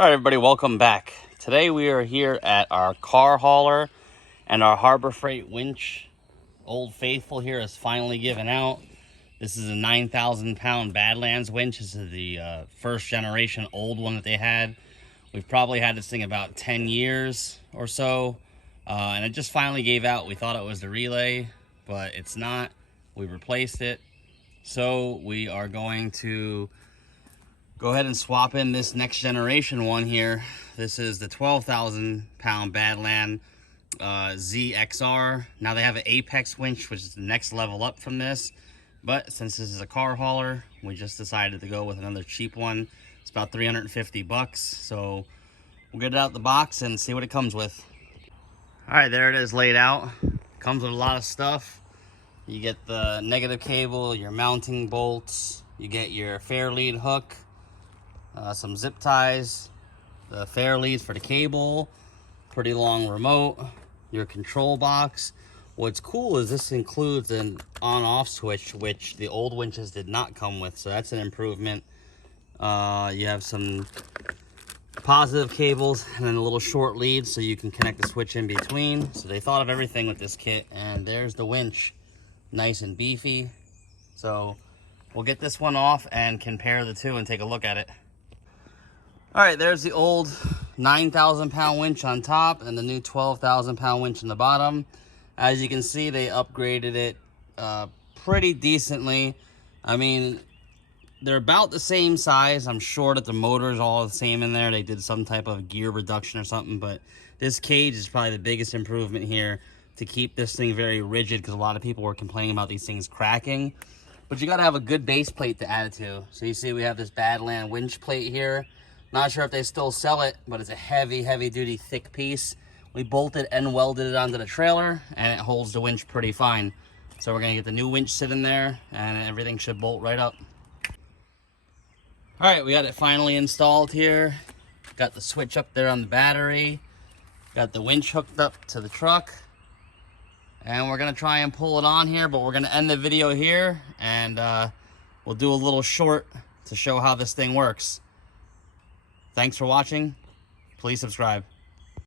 All right, everybody, welcome back. Today we are here at our car hauler and our Harbor Freight winch. Old Faithful here is finally given out. This is a 9,000 pound Badlands winch. This is the first generation old one that they had. We've probably had this thing about 10 years or so, and it just finally gave out. We thought it was the relay, but it's not. We replaced it. So we are going to go ahead and swap in this next generation one here. This is the 12,000 pound Badland ZXR. Now they have an Apex winch, which is the next level up from this. But since this is a car hauler, we just decided to go with another cheap one. It's about 350 bucks. So we'll get it out the box and see what it comes with. All right, there it is laid out. Comes with a lot of stuff. You get the negative cable, your mounting bolts, you get your fairlead hook, some zip ties, the fairleads for the cable, pretty long remote, your control box. What's cool is this includes an on-off switch, which the old winches did not come with, so that's an improvement. You have some positive cables and then a little short lead so you can connect the switch in between. So they thought of everything with this kit, and there's the winch, nice and beefy. So we'll get this one off and compare the two and take a look at it. All right, there's the old 9,000 pound winch on top and the new 12,000 pound winch on the bottom. As you can see, they upgraded it pretty decently. I mean, they're about the same size. I'm sure that the motor's all the same in there. They did some type of gear reduction or something, but this cage is probably the biggest improvement here to keep this thing very rigid, because a lot of people were complaining about these things cracking. But you got to have a good base plate to add it to. So you see we have this Badland winch plate here. Not sure if they still sell it, but it's a heavy duty thick piece. We bolted and welded it onto the trailer, and it holds the winch pretty fine. So we're gonna get the new winch sitting there and everything should bolt right up. All right, we got it finally installed here. Got the switch up there on the battery. Got the winch hooked up to the truck. And we're gonna try and pull it on here, but we're gonna end the video here, and we'll do a little short to show how this thing works. Thanks for watching. Please subscribe.